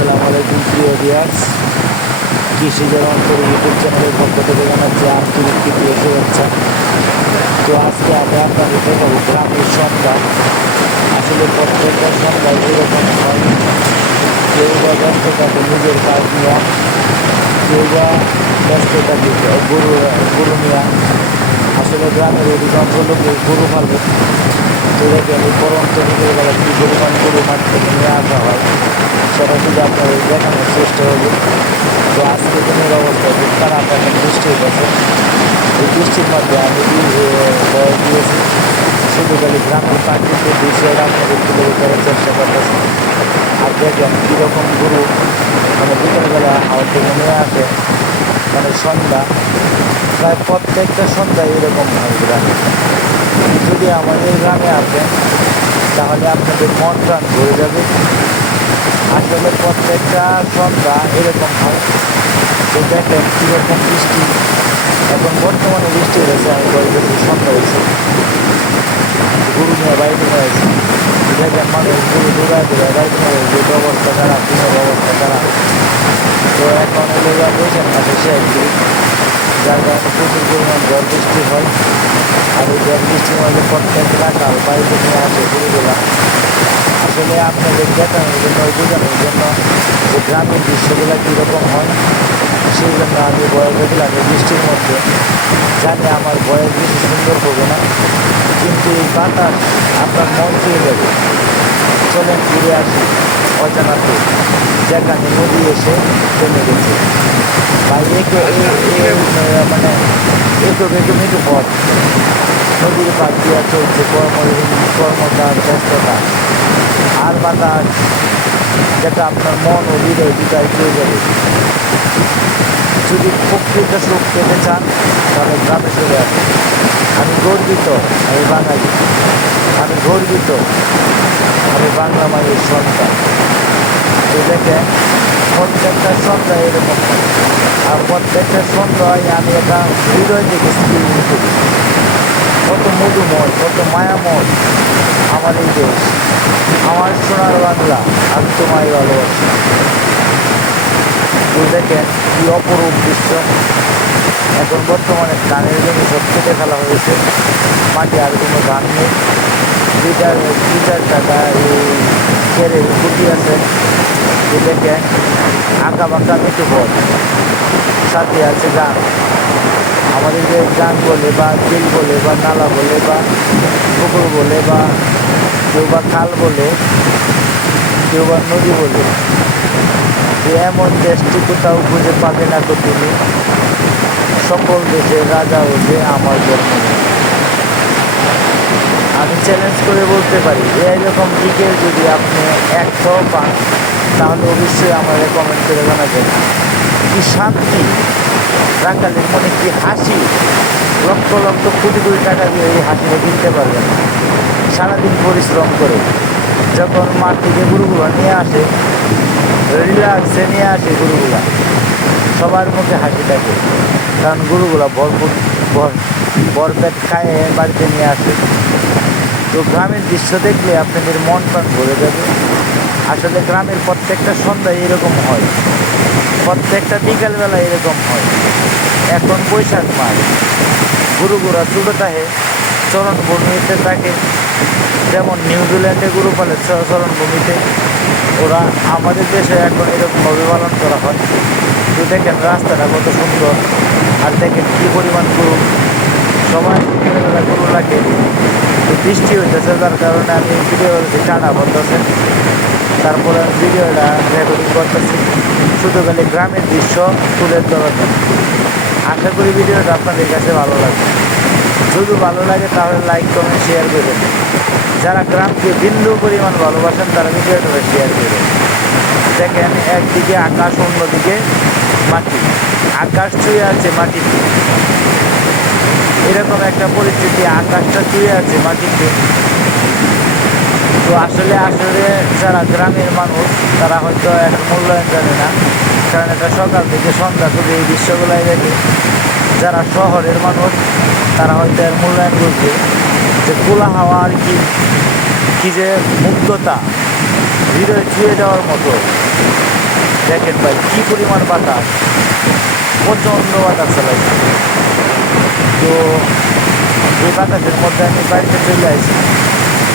আসসালামু আলাইকুম প্রিয় ভিউয়ার্স, কৃষিজের অন্তর ইউটিউব চ্যানেলের পক্ষ থেকে জানাচ্ছি আন্তরিক প্রিয় শুভেচ্ছা। তো আজকে আমি আপনাদের দেখাবো গ্রামের সন্ধ্যা। আসলে প্রত্যেকটা সন্ধ্যায় এরকম হয়, কেউ বা ব্যস্ত থাকে নিজের কাজ নিয়ে, কেউ বা ব্যস্ত থাকে গরু নিয়ে। আসলে গ্রামের অধিকাংশ লোকে গরু পালে। তো দেখেন এই পরন্ত বিকেল বেলা কী পরিমাণ গরু মাঠ থেকে নিয়ে আসা হয়, সেটা শুধু আপনাদের দেখানোর চেষ্টা হবে। তো আজকে দিনের অবস্থা খুব খারাপ, এখন বৃষ্টি হয়েছে। এই বৃষ্টির মধ্যে আমি ভয় দিয়েছি, শুধু খালি গ্রামের প্রাকৃতিক দৃশ্যটা আপনাদের তুলে ধরার চেষ্টা করতেছি। আর দেখেন কীরকম গরু মানে বিকেলবেলা হাওড় থেকে নিয়ে আসে, মানে সন্ধ্যা, প্রায় প্রত্যেকটা সন্ধ্যায় এরকম হয় গ্রামে। যদি আমাদের গ্রামে আসেন তাহলে আপনাদের মন প্রাণ ভরে যাবে। আসলে প্রত্যেকটা সন্ধ্যা এরকম হয়। তো দেখেন কীরকম বৃষ্টি, এখন বর্তমানে বৃষ্টি হয়েছে, আমি বলতেছি সন্ধ্যা হয়েছে, গরু নিয়ে বাইরে নিয়ে হয়েছে। দেখেন মানুষ গরু দৌড়ায় দৌড়ায় বাইরে নিয়ে হয়েছে, অবস্থা খারাপ, দিনের অবস্থা খারাপ। তো এখন হলো বৈশাখ মাসে শেষ দিন, যার কারণে প্রচুর পরিমাণ ঝড় বৃষ্টি হয়। আর এই ঝড় বৃষ্টির মধ্যে প্রত্যেক রাখাল বাড়িতে নিয়ে আসে গরুগুলা। আসলে আপনাদের দেখানোর জন্য, বোঝানোর জন্য যে গ্রামের দৃশ্যগুলো কীরকম হয়, সেই জন্য আমি বয়ে দেখলাম এই বৃষ্টির মধ্যে। জানি আমার বয়েস বেশি সুন্দর হবে না, কিন্তু এই বাতাস আপনার মন ছুঁয়ে যাবে। চলেন ঘুরে আসি অজানাতে, যেখানে নদী এসে জমে গেছে। বা মানে একটু মেটু পথ, নদীর পাশ দিয়ে চলছে কর্মকার ব্যস্ততা আর বাতাস, যেটা আপনার মন ও হৃদয় দুটাই পেয়ে যাবে। যদি প্রকৃত সুখ পেতে চান তাহলে গ্রামে চলে আসুন। আমি গর্বিত, আমি বাঙালি, আমি গর্বিত, আমি বাংলা মায়ের সন্তান। তো দেখেন প্রত্যেকটা সন্ধ্যায় এরকম হয়। আর প্রত্যেকটা সন্ধ্যায় আমি এটা হৃদয় থেকে স্ত্রী করি। কত মধুময়, কত মায়াময় আমার এই দেশ, আমার সোনার বাংলা, আমি তোমায় ভালোবাসি। তো দেখেন কি অপরূপ দৃশ্য। এখন বর্তমানে ধানের জমি সব কেটে ফেলা হয়েছে, মাঠে আর কোনো ধান নেই। দু চার টাকা এই কেড়ে কুটি আছে। তো দেখেন আঁকা বাঁকা মেটু পথ, সাথে আছে গান। আমাদের যে গান বলে বা বিল বলে বা নালা বলে বা পুকুর বলে বা কেউ বা খাল বলে, কেউ বা নদী বলে, যে এমন দেশটি কোথাও খুঁজে পাবে না তো তুমি, সকল দেশের রাজা হচ্ছে আমার জন্ম। আমি চ্যালেঞ্জ করে বলতে পারি যে এরকম বিকেল যদি আপনি একটাও পান তাহলে অবশ্যই আমাদের কমেন্ট করে জানাবেন। কি শান্তি, রাখালের মনে কি হাসি, লক্ষ লক্ষ কোটি কোটি টাকা দিয়ে এই হাসিটা কিনতে পারবেন। সারাদিন পরিশ্রম করে যখন মাঠ থেকে গরুগুলো নিয়ে আসে, রিল্যাক্সে নিয়ে আসে গরুগুলা, সবার মুখে হাসি থাকে, কারণ গরুগুলা ভরপেট খায় বাড়িতে নিয়ে আসে। তো গ্রামের দৃশ্য দেখলে আপনাদের মন প্রাণ ভরে যাবে। আসলে গ্রামের প্রত্যেকটা সন্ধ্যায় এরকম হয়, প্রত্যেকটা বিকালবেলা এরকম হয়। এখন বৈশাখ মাস, গরুগুলা ছোটো থাকে, চরণভূমিতে থাকে। যেমন নিউজিল্যান্ডে গরু পালে চরণভূমিতে, ওরা আমাদের দেশে এখন এরকমভাবে পালন করা হয়। তো দেখেন রাস্তাটা কত সুন্দর, আর দেখেন কী পরিমাণ গরু, সবাই বিকেলবেলা গরু লাগে। তো বৃষ্টি হইতেছে, যার কারণে আমি ভিডিও টানা বলতেছে, তারপরে আমি ভিডিওটা রেকর্ডিং করতেছি শুধু খালি গ্রামের দৃশ্য তুলে ধরার জন্য। আশা করি ভিডিওটা আপনাদের কাছে ভালো লাগবে। যদি ভালো লাগে তাহলে লাইক কমেন্ট শেয়ার করবেন। যারা গ্রামকে বিন্দু পরিমাণ ভালোবাসেন তারা ভিডিওটা শেয়ার করবেন। দেখেন একদিকে আকাশ, অন্যদিকে মাটি, আকাশ ছুঁয়ে আছে মাটিতে, এরকম একটা পরিস্থিতি, আকাশটা ছুঁয়ে আছে মাটিতে। তো আসলে যারা গ্রামের মানুষ তারা হয়তো একটা মূল্যায়ন জানে না, কারণ এটা সকাল থেকে সন্ধ্যা শুধু এই দৃশ্যগুলাই দেখে। যারা শহরের মানুষ তারা হয়তো এর মূল্যায়ন করবে, যে খোলা হাওয়া আর কি যে মুগ্ধতা, হৃদয় ছুঁয়ে যাওয়ার মতো। দেখেন ভাই কি পরিমাণ বাতাস, প্রচণ্ড বাতাস চালাইছে। তো এই বাতাসের মধ্যে আমি বাড়িতে চলে আসি।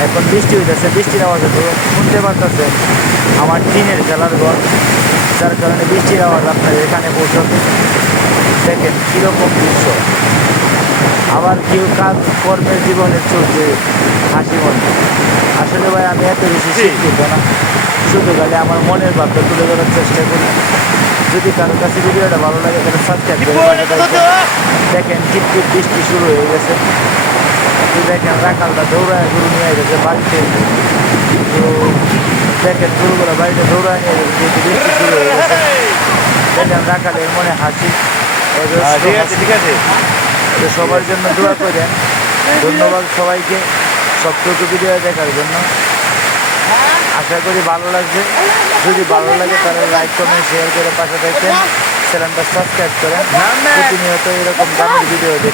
এখন বৃষ্টি হইতেছে, বৃষ্টির আওয়াজে তো শুনতে পারতেছেন আমার টিনের খেলার ঘর, যার কারণে বৃষ্টির আওয়াজ আপনার এখানে পৌঁছাবে। দেখেন কীরকম দৃশ্য। আবার কেউ কাজ কর্মের জীবনে চলছে হাসি মনে। আসলে ভাই আমি এত বেশি শিক্ষিত না, শুধু খালি আমার মনের ভাবটা তুলে ধরার চেষ্টা করি। যদি কারোর কাছে ভিডিওটা ভালো লাগে তাহলে সাবস্ক্রাইব করে দেখেন টিপ বৃষ্টি শুরু হয়ে গেছে। তো দেখেন রাখালটা দৌড়ায় গরু নিয়ে গেছে বাড়িতে। তো দেখেন গরুগুলো বাড়িতে দৌড়ায় নিয়ে গেছে, যেহেতু বৃষ্টি শুরু হয়ে গেছে। দেখেন রাখালের মনে হাসি। ঠিক আছে। তো সবার জন্য দোয়া করেন। ধন্যবাদ সবাইকে সবটুকু ভিডিও দেখার জন্য। আশা করি ভালো লাগবে। যদি ভালো লাগে তাহলে লাইক কমেন্ট শেয়ার করে পাশে থাকবেন, চ্যানেলটা সাবস্ক্রাইব করেন। প্রতিনিয়ত এরকম গানের ভিডিও দেখেন।